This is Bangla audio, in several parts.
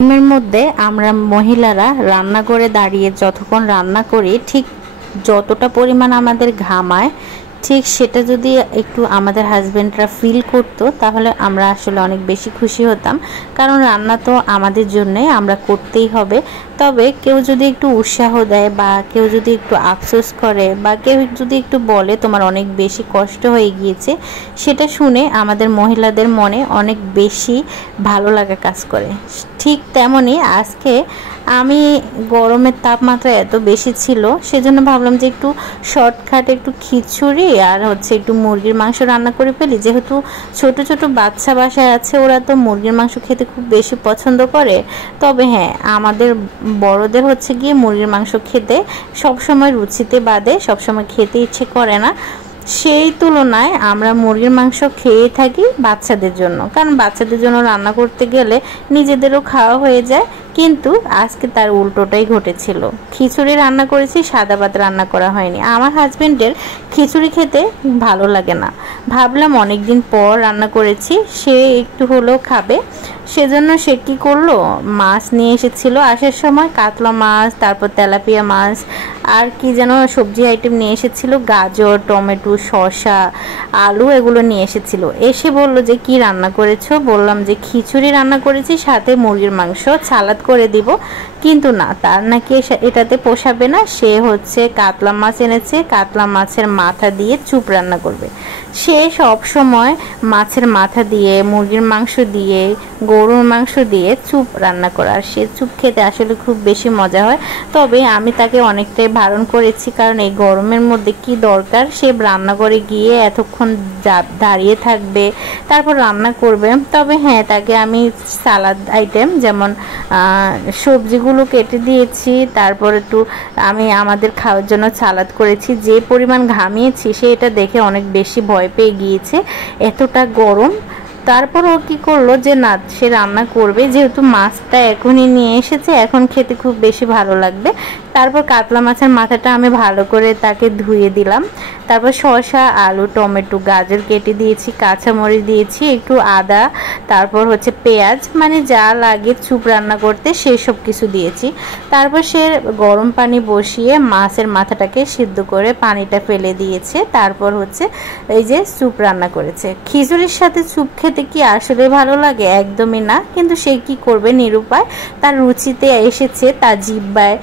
এর মধ্যে আমরা মহিলারা রান্না করে দাঁড়িয়ে যতক্ষণ রান্না করি ঠিক যতটা পরিমাণ আমাদের ঘামায় ঠিক সেটা যদি একটু আমাদের হাজবেন্ডরা ফিল করতো তাহলে আমরা আসলে অনেক বেশি খুশি হতাম। কারণ রান্না তো আমাদের জন্যই, আমরা করতেই হবে। তবে কেউ যদি একটু উৎসাহ দেয় বা কেউ যদি একটু আফসোস করে বা কেউ যদি একটু বলে তোমার অনেক বেশি কষ্ট হয়ে গিয়েছে, সেটা শুনে আমাদের মহিলাদের মনে অনেক বেশি ভালো লাগা কাজ করে। ঠিক তেমনই আজকে আমি গরমের তাপমাত্রা এত বেশি ছিল, সেজন্য ভাবলাম যে একটু শর্টকাট একটু খিচুড়ি আর একটু মুরগির মাংস রান্না করে ফেলি। যেহেতু ছোট ছোট বাচ্চা বাসায় আছে, ওরা তো মুরগির মাংস খেতে খুব বেশি পছন্দ করে। তবে হ্যাঁ, আমাদের বড়দের গিয়ে মুরগির মাংস খেতে সবসময় রুচিতে বাদে, সবসময় খেতে ইচ্ছে করে না। সেই তুলনায় আমরা মুরগির মাংস খেয়ে থাকি বাচ্চাদের জন্য, কারণ বাচ্চাদের জন্য রান্না করতে গেলে নিজেদেরও খাওয়া হয়ে যায়। কিন্তু আজকে তার উল্টোটাই ঘটেছিল। খিচুড়ি রান্না করেছি, সাদা ভাত রান্না করা হয়নি। আমার হাজবেন্ডের খিচুড়ি খেতে ভালো লাগে না। ভাবলাম অনেকদিন পর রান্না করেছি, সে একটু হলেও খাবে। সেজন্য সে কি করলো, মাছ নিয়ে এসেছিল আসার সময়, কাতলা মাছ, তারপর তেলাপিয়া মাছ, আর কি যেন সবজি আইটেম নিয়ে এসেছিল, গাজর, টমেটো, শসা, আলু, এগুলো নিয়ে এসেছিল। এসে বলল যে কি রান্না করেছো? বললাম যে খিচুড়ি রান্না করেছি, সাথে মুরগির মাংস, সালাদ করে দিব। কিন্তু না, তার নাকি এটাতে পোষাবে না। সে কাতলা মাছ এনেছে, কাতলা মাছের মাথা দিয়ে চুপ রান্না করবে। সে সব সময় মাছের মাথা দিয়ে, মুরগির মাংস দিয়ে, গরুর মাংস দিয়ে চুপ রান্না করা, আর সে চুপ খেতে আসলে খুব বেশি মজা হয়। তবে আমি তাকে অনেকটাই বারণ করেছি, কারণ এই গরমের মধ্যে কি দরকার সে রান্নাঘরে গিয়ে এতক্ষণ দাঁড়িয়ে থাকবে, তারপর রান্না করবে। তবে হ্যাঁ, তাকে আমি সালাদ আইটেম যেমন সবজিগুলো কেটে দিয়েছি, তারপর একটু আমি আমাদের খাওয়ার জন্য সালাদ করেছি। যে পরিমাণ ঘামিয়েছি সে এটা দেখে অনেক বেশি ভয় পেয়ে গিয়েছে, এতটা গরম। তারপর ও কি করলো যে না, সে রান্না করবে, যেহেতু মাছটা এখনই নিয়ে এসেছে, এখন খেতে খুব বেশি ভালো লাগবে। তারপর কাতলা মাছের মাথাটা আমি ভালো করে তাকে ধুয়ে দিলাম। তারপর শসা, আলু, টমেটো, গাজর কেটে দিয়েছি, কাঁচামরিচ দিয়েছি, একটু আদা, তারপর পেঁয়াজ, মানে যা লাগে চুপ রান্না করতে সেই সব কিছু দিয়েছি। তারপর সে গরম পানি বসিয়ে মাছের মাথাটাকে সিদ্ধ করে পানিটা ফেলে দিয়েছে। তারপর এই যে চুপ রান্না করেছে। খিচুড়ির সাথে চুপ খেতে কি আসলে ভালো লাগে? একদমই না। কিন্তু সে কি করবে, নিরুপায়। তার রুচিতে এসেছে, তার জিহ্বায়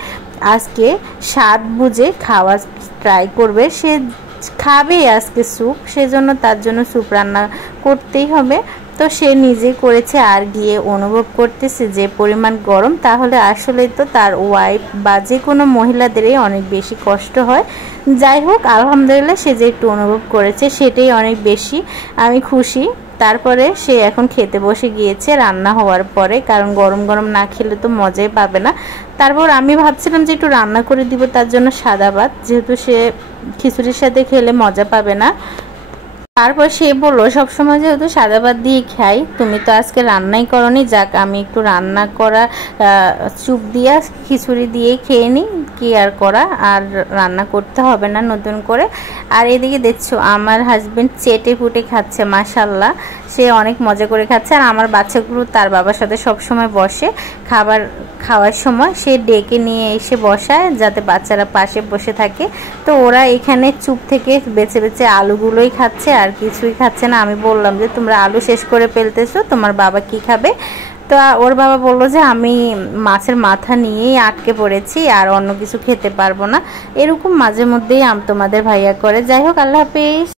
আজকে স্বাদ বুঝে খাওয়া ট্রাই করবে, সে খাবে আজকে স্যুপ, সেজন্য তার জন্য স্যুপ রান্না করতেই হবে। তো সে নিজে করেছে, আর গিয়ে অনুভব করতেছে যে পরিমাণ গরম। তাহলে আসলে তো তার ওয়াইফ বা যে কোনো মহিলাদেরই অনেক বেশি কষ্ট হয়। যাই হোক, আলহামদুলিল্লাহ সে যে একটু অনুভব করেছে সেটাই অনেক বেশি আমি খুশি। তারপরে সে এখন খেতে বসে গিয়েছে রান্না হওয়ার পরে, কারণ গরম গরম না খেলে তো মজাই পাবে না। তারপর আমি ভাবছিলাম যে একটু রান্না করে দিব তার জন্য সাদা ভাত, যেহেতু সে খিচুড়ির সাথে খেলে মজা পাবে না। তারপর সে বললো সবসময় যেহেতু সাদা ভাত দিয়ে খাই, তুমি তো আজকে রান্নাই করনি, যাক আমি একটু রান্না করা চুপ দিয়া খিচুড়ি দিয়েই খেয়ে নিই, কি আর করা, আর রান্না করতে হবে না নতুন করে। আর এদিকে দেখছো আমার হাজবেন্ড চেটে ফুটে খাচ্ছে, মাশাল্লাহ সে অনেক মজা করে খাচ্ছে। আর আমার বাচ্চাগুলো তার বাবার সাথে সবসময় বসে, খাবার খাওয়ার সময় সে ডেকে নিয়ে এসে বসায় যাতে বাচ্চারা পাশে বসে থাকে। তো ওরা এখানে চুপ থেকে বেছে বেছে আলুগুলোই খাচ্ছে, আর কিছুই খাচ্ছে না। আমি বললাম যে তোমরা আলু শেষ করে ফেলতেছো, তোমার বাবা কি খাবে? তো ওর বাবা বললো যে আমি মাছের মাথা নিয়েই আটকে পড়েছি, আর অন্য কিছু খেতে পারবো না। এরকম মাঝে মধ্যেই তোমাদের ভাইয়া করে। যাই হোক, আল্লাহ হাফেজ।